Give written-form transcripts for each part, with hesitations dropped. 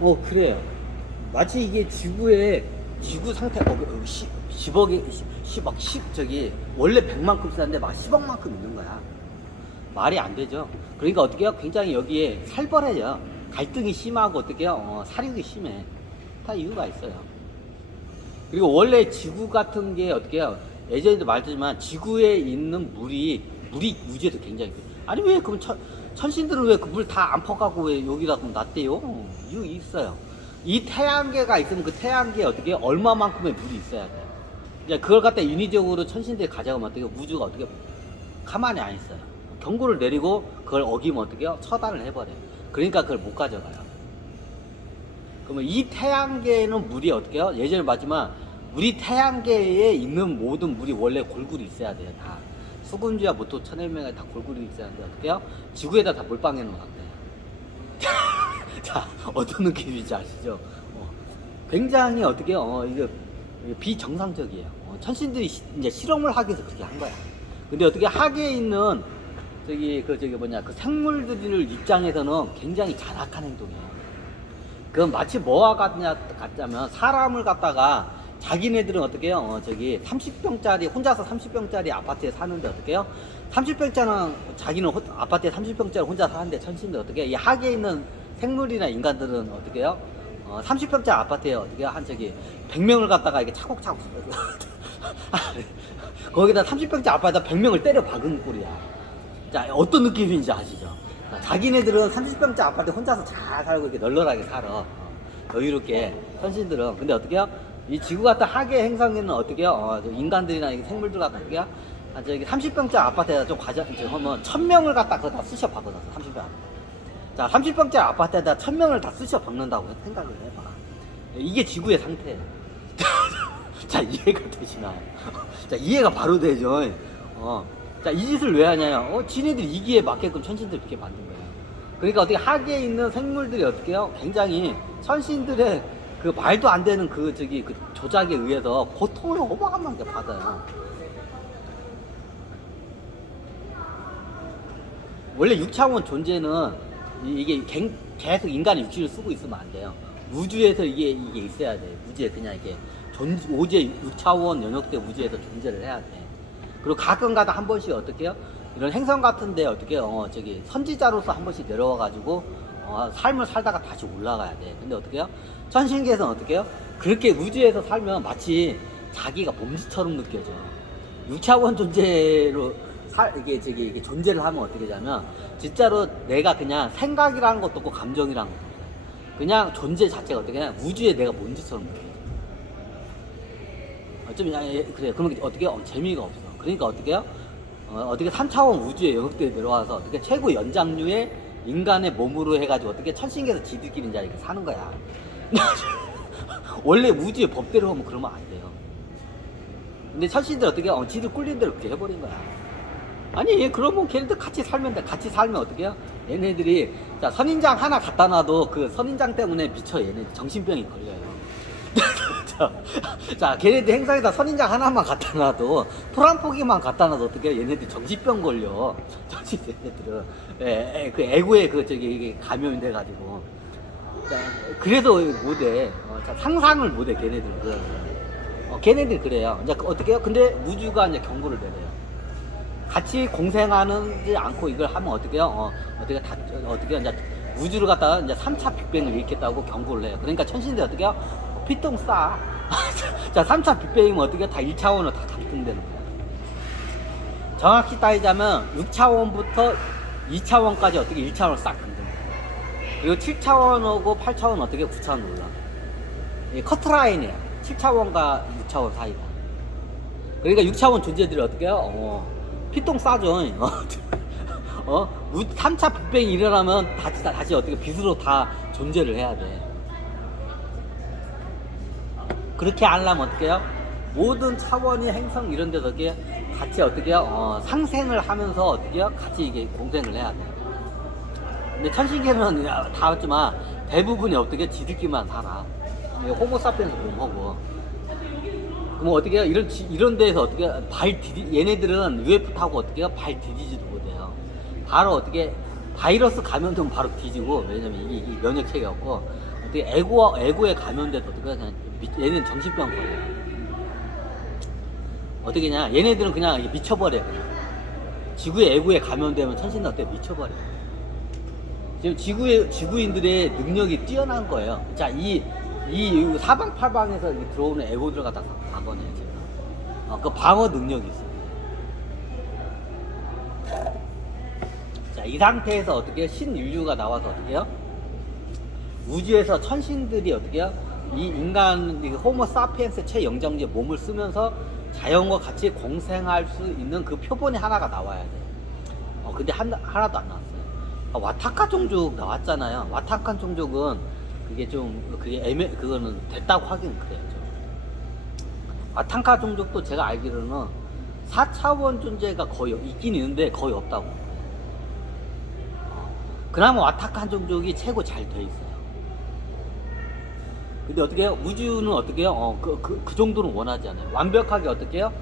그래요. 마치 이게 지구 상태, 10억이, 10억, 10, 저기, 원래 100만큼 쓰는데 막 10억만큼 있는 거야. 말이 안 되죠. 그러니까 어떻게 해요? 굉장히 여기에 살벌해요. 갈등이 심하고 어떻게 해요? 사륙이 심해. 다 이유가 있어요. 그리고 원래 지구 같은 게 어떻게 해요? 예전에도 말했지만 지구에 있는 물이 우주에도 굉장히 아니 왜 그럼 천신들은 왜 그 물 다 안 퍼가고 왜 여기다 그럼 놨대요? 이유 있어요. 이 태양계가 있으면 그 태양계에 어떻게 얼마만큼의 물이 있어야 돼요. 이제 그걸 갖다 인위적으로 천신들이 가져가면 어떻게 우주가 어떻게 가만히 안 있어요. 경고를 내리고 그걸 어기면 어떻게 해요? 처단을 해버려요. 그러니까 그걸 못 가져가요. 그러면 이 태양계에는 물이 어떻게 해요? 예전에 봤지만 우리 태양계에 있는 모든 물이 원래 골고루 있어야 돼요. 다 수금주야 모토 천해명에 다 골고루 있어야 되는데 어떻게 해요? 지구에다 다 몰빵해 놓았대요. 자, 어떤 느낌인지 아시죠? 굉장히 어떻게 해요? 이게 비정상적이에요. 천신들이 이제 실험을 하기 위해서 그렇게 한 거야. 근데 어떻게 하계에 있는 그 생물들 입장에서는 굉장히 잔악한 행동이에요. 그건 마치 뭐와 같냐면 사람을 갖다가 자기네들은 어떻게 해요? 30평짜리 혼자서 30평짜리 아파트에 사는데 어떻게 해요? 30평짜리 자기는 아파트에 30평짜리 혼자 사는데 천신들 어떻게 해요? 이 하계에 있는 생물이나 인간들은 어떻게 해요? 30평짜리 아파트에 어떻게 해요? 100명을 갖다가 이렇게 차곡차곡 거기다 30평짜리 아파트에다 100명을 때려 박은 꼴이야. 자, 어떤 느낌인지 아시죠? 자기네들은 30평짜리 아파트에 혼자서 잘 살고 이렇게 널널하게 살아. 여유롭게 현신들은. 근데 어떻게 해요? 이 지구 같은 하계 행성에는 어떻게 해요? 인간들이나 생물들 같은 어떻게 해요? 30평짜리 아파트에다 좀 하면 1000명을 갖다 그거 다 쑤셔 박아놨어. 30평. 자, 30평짜리 아파트에다 1000명을 다 쑤셔 박는다고 생각을 해봐. 이게 지구의 상태예요. 자, 이해가 되시나요? 자, 이해가 바로 되죠. 자, 이 짓을 왜 하냐요? 지네들이 이기에 맞게끔 천신들 그렇게 만든 거예요. 그러니까 어떻게 하계에 있는 생물들이 어떻게 해요? 굉장히 천신들의 그 말도 안 되는 그 조작에 의해서 고통을 어마어마하게 받아요. 원래 6차원 존재는 이게 계속 인간의 육신을 쓰고 있으면 안 돼요. 우주에서 이게 있어야 돼요. 우주에 그냥 이게 오제 6차원 영역대 우주에서 존재를 해야 돼. 그리고 가끔가다 한 번씩 어떻게 해요? 이런 행성 같은데 어떻게 해요? 선지자로서 한 번씩 내려와가지고 삶을 살다가 다시 올라가야 돼. 근데 어떻게 해요? 천신계에서는 어떻게 해요? 그렇게 우주에서 살면 마치 자기가 몸짓처럼 느껴져. 6차원 존재로 이게 존재를 하면 어떻게 되냐면 진짜로 내가 그냥 생각이라는 것도 없고 감정이라는 것도 없고 그냥 존재 자체가 어떻게 하냐 우주에 내가 뭔지처럼 느껴져. 그래. 그러면 어떻게 재미가 없어. 그러니까 어떻게 해요? 어떻게 3차원 우주의 영역대에 내려와서 어떻게 최고 연장류의 인간의 몸으로 해가지고 어떻게 천신계에서 지들끼리 이제 이렇게 사는 거야. 원래 우주의 법대로 하면 그러면 안 돼요. 근데 천신들 어떻게 지들 꿀린 대로 그렇게 해버린 거야. 아니 그러면 걔네들 같이 살면 돼. 같이 살면 어떻게 해요? 얘네들이 자 선인장 하나 갖다 놔도 그 선인장 때문에 미쳐 얘네들 정신병이 걸려요. 자 걔네들 행성에다 선인장 하나만 갖다 놔도 풀 한 포기만 갖다 놔도 어떻게 해요? 얘네들 정신병 걸려. 정신 얘네들은 그 애고에 이게 감염이 돼가지고 자 그래서 못해. 자, 상상을 못해 걔네들 걔네들 그래요. 이제 어떻게 해요? 근데 우주가 이제 경고를 내려요. 같이 공생하지 않고 이걸 하면 어떻게 해요? 어떻게 이제 우주를 갖다가 이제 3차 빅뱅을 일으켰다고 경고를 해요. 그러니까 천신들 어떻게 해요? 피똥 싸. 자, 3차 빅뱅이면 어떻게 해요? 다 1차원으로 다 감통되는 거예요. 정확히 따지자면 6차원부터 2차원까지 어떻게 1차원으로 싹 감는 거예요. 그리고 7차원하고 8차원은 어떻게 9차원으로 올라. 커트라인이에요. 7차원과 6차원 사이다. 그러니까 6차원 존재들이 어떻게 해요? 피똥 싸죠. 3차 빅뱅이 일어나면 다시 어떻게 빛으로 다 존재를 해야 돼. 그렇게 하려면 어떻게 해요? 모든 차원이 행성 이런 데서 같이 어떻게 해요? 상생을 하면서 어떻게 해요? 같이 이게 공생을 해야 돼. 근데 천신계는 다 봤지만 대부분이 어떻게 지들끼만 살아. 호모사피엔스 몸하고. 그럼 어떻게 해요? 이런 데에서 어떻게 얘네들은 UFO 타고 어떻게 해요? 발 디디지도 못해요. 바로 어떻게 바이러스 감염되면 바로 뒤지고 왜냐면 이게 면역 체계가 없고 어떻게 에고에 감염돼도 어떻게 그냥 얘는 정신병 걸려요. 어떻게냐? 얘네들은 그냥 미쳐버려 그냥. 지구의 에고에 감염되면 천신은 어때? 미쳐버려. 지금 지구인들의 능력이 뛰어난 거예요. 자, 이 사방팔방에서 들어오는 에고들을 갖다 막아내요, 제가. 그 방어 능력이 있어요. 자, 이 상태에서 어떻게 신인류가 나와서 어떻게요? 우주에서 천신들이 어떻게요? 이 인간, 호모 사피엔스 최영장제 몸을 쓰면서 자연과 같이 공생할 수 있는 그 표본이 하나가 나와야 돼. 근데 하나도 안 나왔어요. 와타카 종족 나왔잖아요. 와타카 종족은 그거는 됐다고 하긴 그래요. 와타카 종족도 제가 알기로는 4차원 존재가 거의 있긴 있는데 거의 없다고. 그나마 와타카 종족이 최고 잘 돼 있어요. 근데 어떻게 해요? 우주는 어떻게 해요? 그 정도는 원하지 않아요. 완벽하게 어떻게 해요?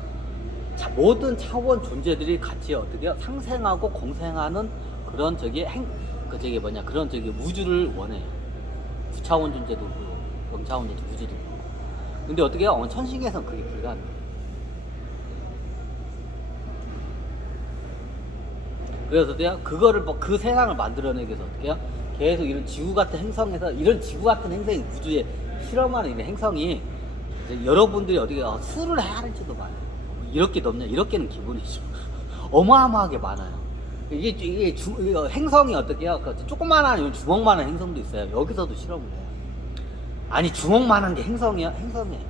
모든 차원 존재들이 같이 어떻게 해요? 상생하고 공생하는 그런 그런 우주를 원해요. 9차원 존재도 그렇고 0차원 존재 우주도 그렇고. 근데 어떻게 해요? 천신계에서는 그게 불가능해요. 그래서 어때요? 그거를 그 세상을 만들어내기 위해서 어떻게 해요? 계속 이런 지구 같은 행성에서 이런 지구 같은 행성이 우주에 실험하는 이런 행성이 이제 여러분들이 어떻게 수를 해야 할지도 많아요. 이렇게 넘냐? 이렇게는 기본이죠. 어마어마하게 많아요. 이게 행성이 어떻게 해요? 조그만한 주먹만한 행성도 있어요. 여기서도 실험을 해요. 아니 주먹만한 게 행성이에요? 행성이에요.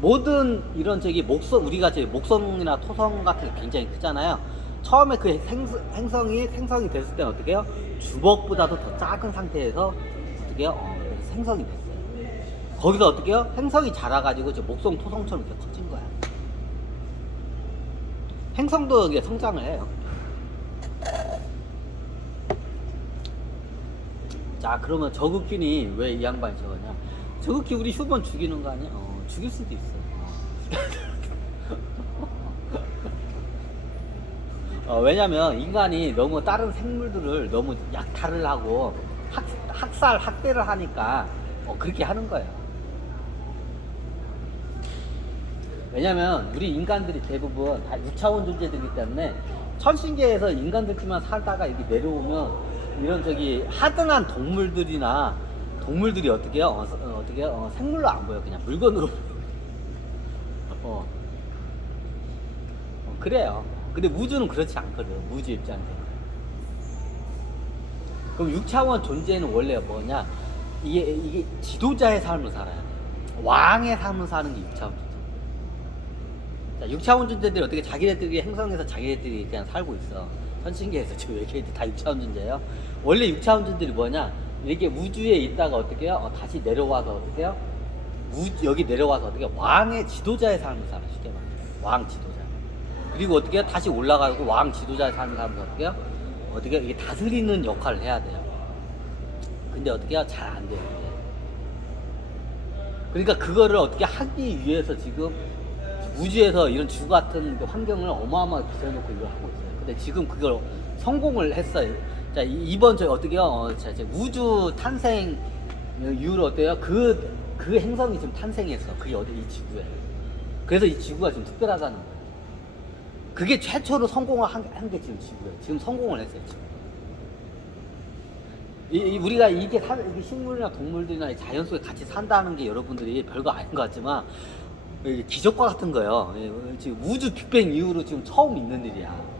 모든 이런 우리가 목성이나 토성 같은 게 굉장히 크잖아요. 처음에 그 행성이 됐을 때는 어떻게 해요? 주먹보다도 더 작은 상태에서 어떻게 해요? 생성이 됐어요. 거기서 어떻게 해요? 행성이 자라가지고 목성, 토성처럼 이렇게 커진 거야. 행성도 이게 성장을 해요. 자, 그러면 저극균이 왜 이 양반이 저거냐? 저극균 우리 휴먼 죽이는 거 아니야? 죽일 수도 있어. 왜냐면 인간이 너무 다른 생물들을 너무 약탈을 하고 학대를 하니까 그렇게 하는 거예요. 왜냐면 우리 인간들이 대부분 다 6차원 존재들이기 때문에 천신계에서 인간들끼리만 살다가 이렇게 내려오면 이런 하등한 동물들이 어떻게 해요? 생물로 안 보여. 그냥 물건으로. 그래요. 근데 우주는 그렇지 않거든. 우주 입장에서. 그럼 6차원 존재는 원래 뭐냐? 이게 지도자의 삶을 살아요. 왕의 삶을 사는 게 6차원 존재. 자, 6차원 존재들이 어떻게 자기네들이 행성에서 자기네들이 그냥 살고 있어. 천신계에서 지금 얘기했지 다 6차원 존재예요. 원래 6차원 존재들이 뭐냐? 이렇게 우주에 있다가 어떻게 해요? 다시 내려와서 어떻게 해요? 여기 내려와서 어떻게 해요? 왕의 지도자의 삶을 살아. 쉽게 말해. 왕 지도자. 그리고 어떻게 해요? 다시 올라가고 왕 지도자의 삶을 살면서 어떻게 해요? 어떻게 이게 다스리는 역할을 해야 돼요. 근데 어떻게 해요? 잘 안 돼요. 그러니까 그거를 어떻게 하기 위해서 지금 우주에서 이런 지구 같은 환경을 어마어마하게 기대해놓고 이걸 하고 있어요. 근데 지금 그걸 성공을 했어요. 자, 이번 어떻게 해요? 우주 탄생 이후로 어때요? 그 행성이 지금 탄생했어. 그게 이 지구에. 그래서 이 지구가 지금 특별하다는 거예요. 그게 최초로 성공을 한 게 지금 지구예요. 지금 성공을 했어요. 지금. 우리가 이게 식물이나 동물들이나 자연 속에 같이 산다는 게 여러분들이 별거 아닌 것 같지만 기적과 같은 거예요. 지금 우주 빅뱅 이후로 지금 처음 있는 일이야.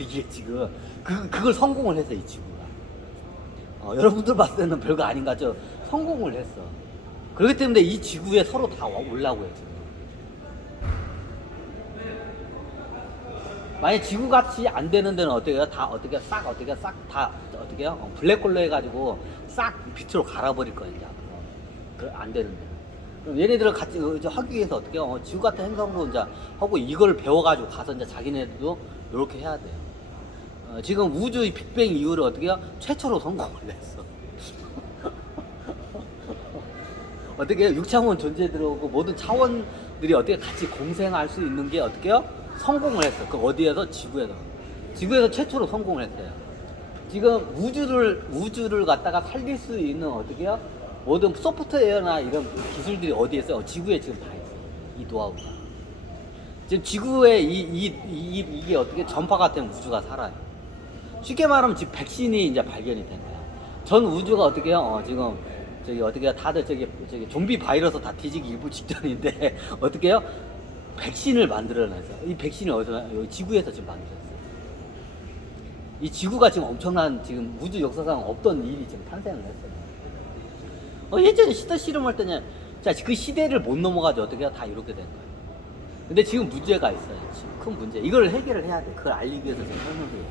이게 지금 그걸 성공을 했어 이 지구가. 여러분들 봤을 때는 별거 아닌 것 같죠? 성공을 했어. 그렇기 때문에 이 지구에 서로 다 올라오고 해요 지금. 만약 지구같이 안 되는 데는 어떻게 해요? 다 어떻게 싹 다 어떻게 해요? 블랙홀로 해가지고 싹 빛으로 갈아버릴 거예요 이제. 안 되는데. 그럼 얘네들을 같이 하기 위해서 어떻게 해요? 지구 같은 행성으로 이제 하고 이걸 배워가지고 가서 이제 자기네들도 이렇게 해야 돼요. 지금 우주의 빅뱅 이후로 어떻게 해요? 최초로 성공을 했어. 어떻게 해요? 6차원 존재들하고 모든 차원들이 어떻게 같이 공생할 수 있는 게 어떻게 해요? 성공을 했어. 그 어디에서? 지구에서 최초로 성공을 했어요. 지금 우주를 갖다가 살릴 수 있는 어떻게 해요? 모든 소프트웨어나 이런 기술들이 어디에 있어요? 지구에 지금 다 있어요. 이 노하우가. 지금 지구에 이게 어떻게 전파가 되면 우주가 살아요. 쉽게 말하면 지금 백신이 이제 발견이 된 거야. 전 우주가 어떻게 해요? 지금 저기 어떻게 해요? 다들 저기 좀비 바이러스 다 뒤지기 일부 직전인데 어떻게 해요? 백신을 만들어냈어요. 이 백신을 어디서 여기 지구에서 지금 만들었어요. 이 지구가 지금 엄청난 지금 우주 역사상 없던 일이 지금 탄생을 했어요. 예전에 시대 실험할 때는 자, 그 시대를 못 넘어가죠. 어떻게 해요? 다 이렇게 된 거예요. 근데 지금 문제가 있어요. 지금 큰 문제. 이걸 해결을 해야 돼. 그걸 알리기 위해서 지금 설명을 해요.